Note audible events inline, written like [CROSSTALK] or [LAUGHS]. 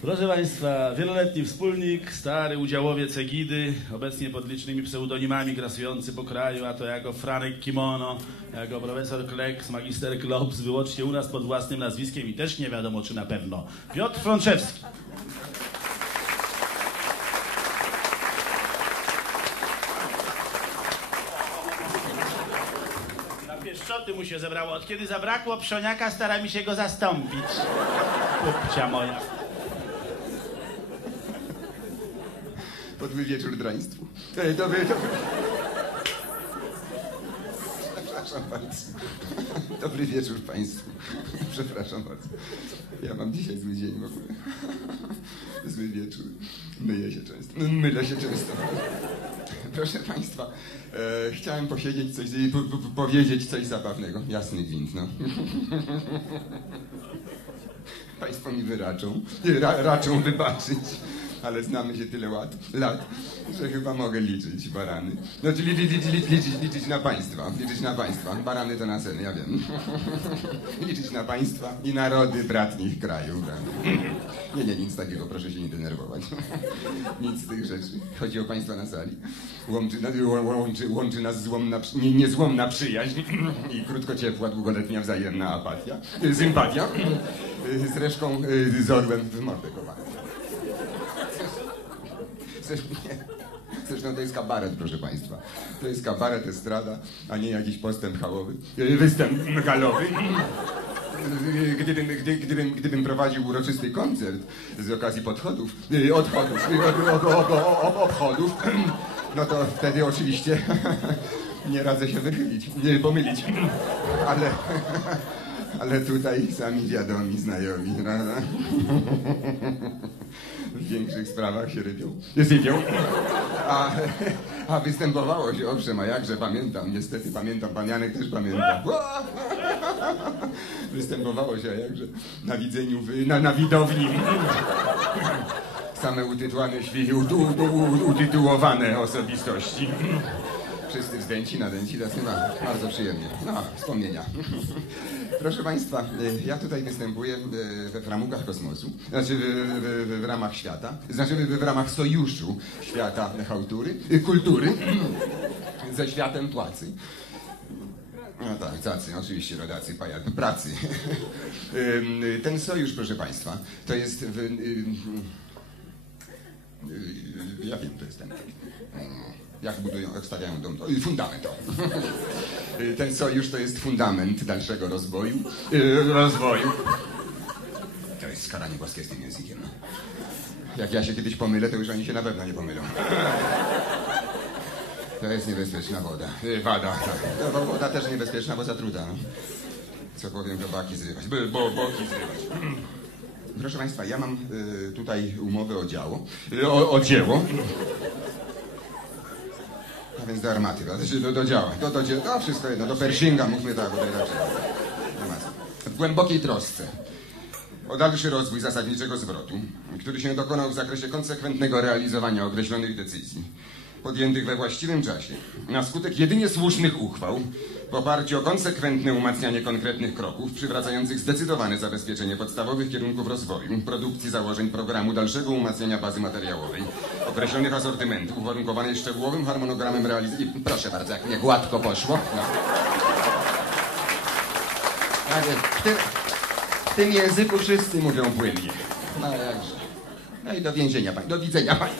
Proszę Państwa, wieloletni wspólnik, stary udziałowiec Egidy, obecnie pod licznymi pseudonimami grasujący po kraju, a to jako Franek Kimono, jako profesor Kleks, magister Klops, wyłącznie u nas pod własnym nazwiskiem i też nie wiadomo czy na pewno, Piotr Frączewski. Na pieszczoty mu się zebrało. Od kiedy zabrakło pszoniaka, stara mi się go zastąpić. Kupcia moja. Podły wieczór draństwu. Ej, dobry, dobry. Przepraszam bardzo. Dobry wieczór Państwu. Przepraszam bardzo. Ja mam dzisiaj zły dzień w ogóle. Zły wieczór. Myję się często. Mylę się często. Proszę Państwa, e, chciałem posiedzieć coś, po, po, powiedzieć coś zabawnego. Jasny gwint, no. Państwo mi wyraczą, ra, raczą wybaczyć, ale znamy się tyle lat, lat, że chyba mogę liczyć barany. Znaczy liczyć, liczyć, liczyć, liczyć, liczyć na państwa, liczyć na państwa. Barany to na sen, ja wiem. [LAUGHS] liczyć na państwa i narody bratnich krajów. prawda? Nie, nie, nic takiego, proszę się nie denerwować. [LAUGHS] nic z tych rzeczy. Chodzi o państwa na sali. Łączy, łą- łączy, łączy nas złomna, nie, niezłomna przyjaźń [CLEARS THROAT] i krótko ciepła, długoletnia wzajemna apatia, sympatia [CLEARS THROAT] z reszką y, z orłem w mordę. Zresztą, nie. Zresztą to jest kabaret, proszę Państwa. To jest kabaret estrada, a nie jakiś postęp hałowy. y, Występ galowy. Y, Gdybym, gdy, gdybym, gdybym prowadził uroczysty koncert z okazji podchodów, y, odchodów, od, od, od, od, obchodów, no to wtedy oczywiście [LAUGHS] nie radzę się wychylić, pomylić. Ale, ale tutaj sami wiadomi, znajomi, prawda? W większych sprawach się rybią. Sypią. A, a występowało się, owszem, a jakże pamiętam, niestety pamiętam, pan Janek też pamięta. Występowało się, a jakże, na widzeniu, wy- na, na widowni. Same utytułowane, utytułowane osobistości. Wszyscy wzdęci, nadęci, to jest chyba bardzo przyjemnie. No, wspomnienia. [LAUGHS] Proszę Państwa, y, ja tutaj występuję y, we framugach kosmosu, znaczy w, w, w, w ramach świata, znaczy w, w ramach sojuszu świata hałtury, y, kultury [CLEARS THROAT] ze światem płacy. No tak, cacy, oczywiście, rodacy, pajacy, pracy. [LAUGHS] Ten sojusz, proszę Państwa, to jest w... wiem, to jest ten... Jak budują, jak stawiają dom, to fundament. [LAUGHS] Ten sojusz to jest fundament dalszego rozwoju. y, Rozwoju. To jest skaranie boskie z tym językiem. Jak ja się kiedyś pomylę, to już oni się na pewno nie pomylą. To jest niebezpieczna woda. Y, Wada, tak. No, woda też niebezpieczna, bo zatruta. No. Co powiem, robaki zrywać. Bo, bo, boki zrywać. Proszę Państwa, ja mam y, tutaj umowę o działo. Y, o, o dzieło. A więc do armaty, prawda? Znaczy do, do działa. Do, do, no wszystko jedno, do Pershinga mówmy tak, bo najlepsze. Nie ma co. W głębokiej trosce o dalszy rozwój zasadniczego zwrotu, który się dokonał w zakresie konsekwentnego realizowania określonych decyzji, podjętych we właściwym czasie, na skutek jedynie słusznych uchwał, w oparciu o konsekwentne umacnianie konkretnych kroków przywracających zdecydowane zabezpieczenie podstawowych kierunków rozwoju, produkcji założeń programu dalszego umacniania bazy materiałowej, określonych asortymentów, uwarunkowanej szczegółowym harmonogramem realizacji. Proszę bardzo, jak mnie gładko poszło. No. W tym, w tym języku wszyscy mówią płynnie. No jakże. No i do więzienia, pań. Do widzenia, pań.